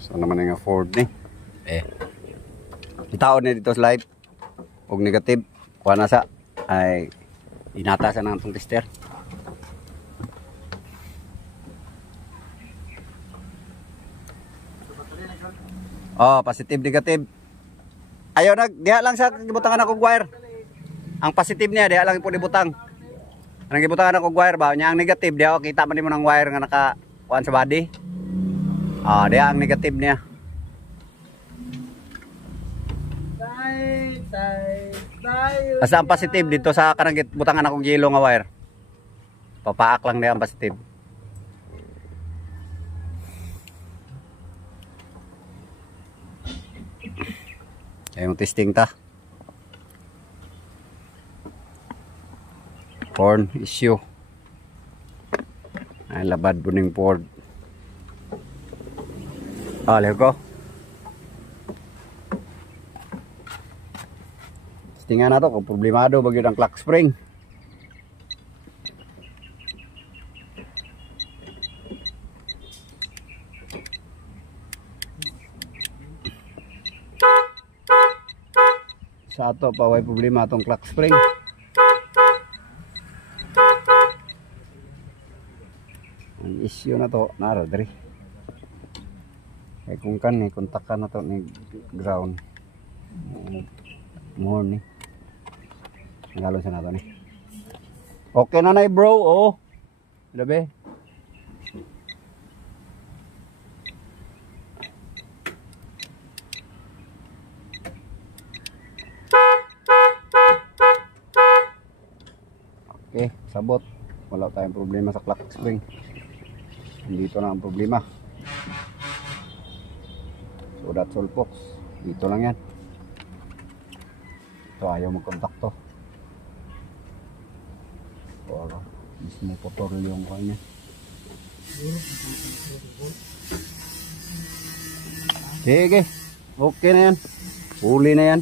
So naman nga Ford ni. Itaon ni dito sa light. Og negative. Kuha na sa ay inatasan ng itong tester. Oh, positive negative. Ayaw diha lang sa gibutangan akong wire. Ang positive niya diha lang ipon ibutang. Anong gibutangan akong wire ba? Nya ang negative diha kita man nimo ng wire nga naka kuan sa body. Ah, diha ang negative niya. Asa ang positive dito sa kanang butangan akong yellow nga wire. Papaak lang diha ang positive. Ayong testing ta. Horn issue. Ay labad buning Ford. Let's go. Testingan na to kung problemado bagyo ng clock spring. Sa ato pa way problema atong clock spring. Ang issue na to naro diri. Kay kung kan ni kontakan na to ni ground. More ni. Nagalo sa nato ni. Okay na nay bro, oh. Labi. Okay, sabot. Wala tayong problema sa clock spring. Dito na ang problema. So that's all folks. Dito lang yan. Ito ayaw magkontakto. Para mismo putol yung kanya. Sige. Okay na yan. Huli na yan.